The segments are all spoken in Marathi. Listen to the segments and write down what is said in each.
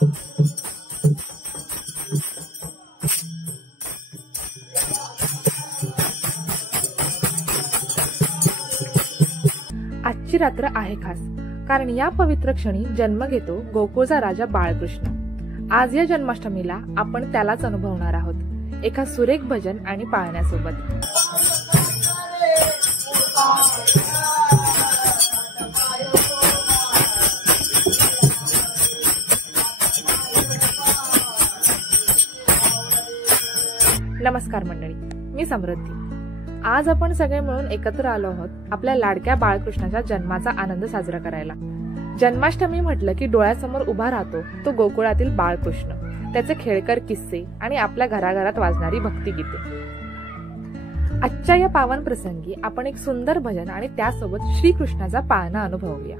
आजची रात्र आहे खास, कारण या पवित्र क्षणी जन्म घेतो गोकुळचा राजा बाळकृष्ण। आज या जन्माष्टमीला आपण त्यालाच अनुभवणार आहोत एका सुरेख भजन आणि पाळण्यासोबत। नमस्कार मंडळी, मी समृद्धी। आज आपण सगळे मिळून एकत्र आलो आहोत आपल्या लाडक्या बाळकृष्णाच्या जन्माचा आनंद साजरा करायला। जन्माष्टमी म्हटलं की डोळ्यासमोर उभा राहतो तो गोकुळातील बाळकृष्ण, त्याचे खेळकर किस्से आणि आपल्या घराघरात वाजणारी भक्तिगीते। आजच्या या पावन प्रसंगी आपण एक सुंदर भजन आणि त्यासोबत श्रीकृष्णाचा पाळणा अनुभवूया।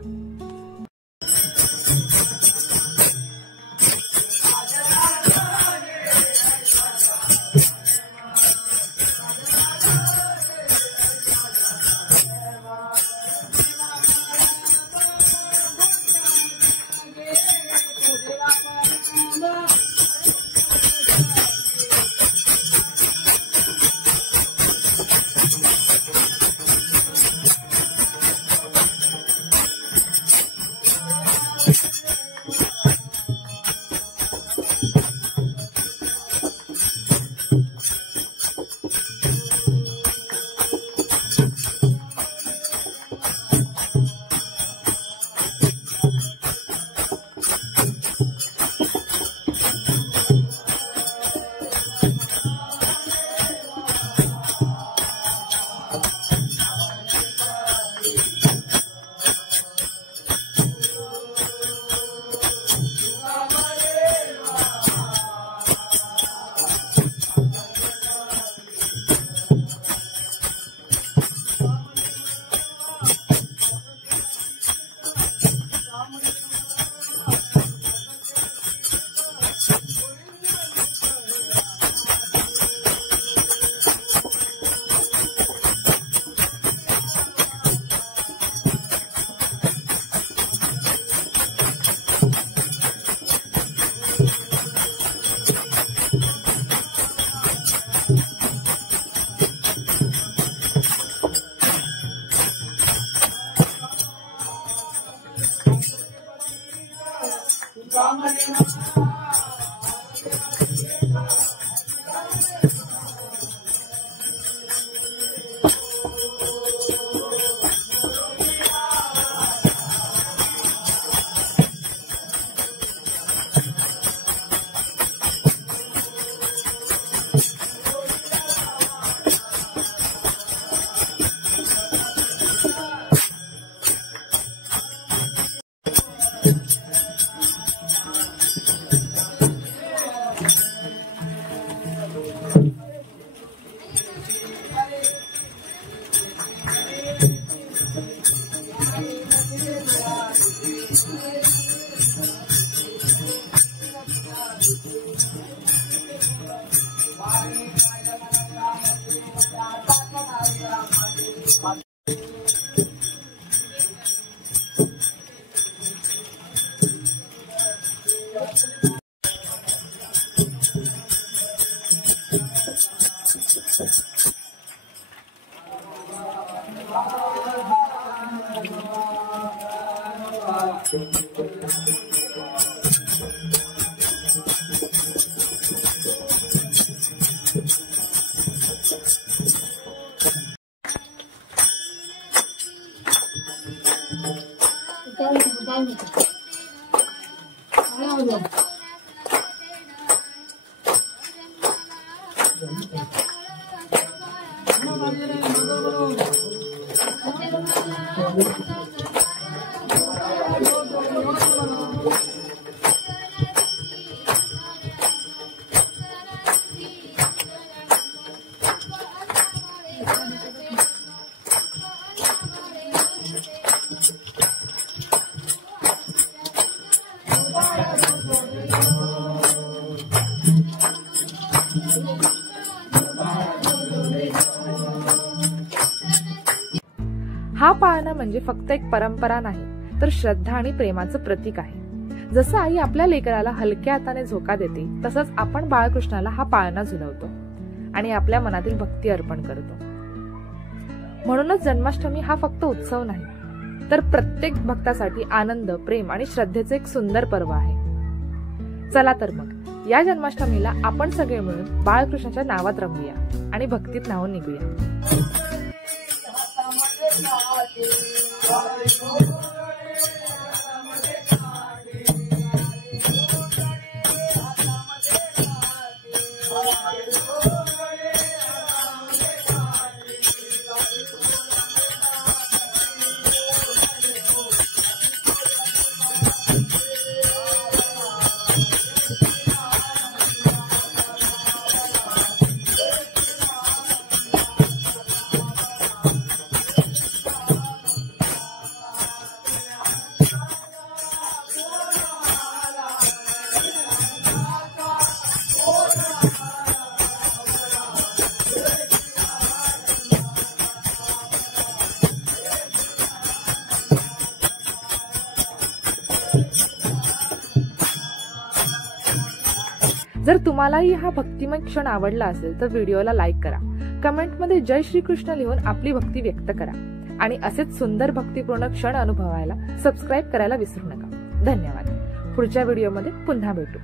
हा पाळणा म्हणजे फक्त एक परंपरा नाही, तर श्रद्धा आणि प्रेमाचं प्रतीक आहे। जसं आई आपल्या लेकराला हलक्या हाताने झोका देते, तसंच आपण बाळकृष्णाला हा पाळणा झुलवतो आणि आपल्या मनातील भक्ती अर्पण करतो. म्हणूनच जन्माष्टमी हा फक्त उत्सव नाही, तर प्रत्येक भक्तासाठी आनंद, प्रेम आणि श्रद्धेचे एक सुंदर पर्व आहे. चला तर मग या जन्माष्टमीला आपण सगळे मिळून बाळकृष्णाच्या नावात रंगूया आणि भक्तीत न्हावून निघूया. जर तुम्हालाही हा भक्तिमय क्षण आवडला असेल तर व्हिडिओला लाईक करा, कमेंटमध्ये जय श्रीकृष्ण लिहून आपली भक्ती व्यक्त करा आणि असेच सुंदर भक्तिपूर्ण क्षण अनुभवायला सबस्क्राईब करायला विसरू नका. धन्यवाद. पुढच्या व्हिडिओमध्ये पुन्हा भेटू.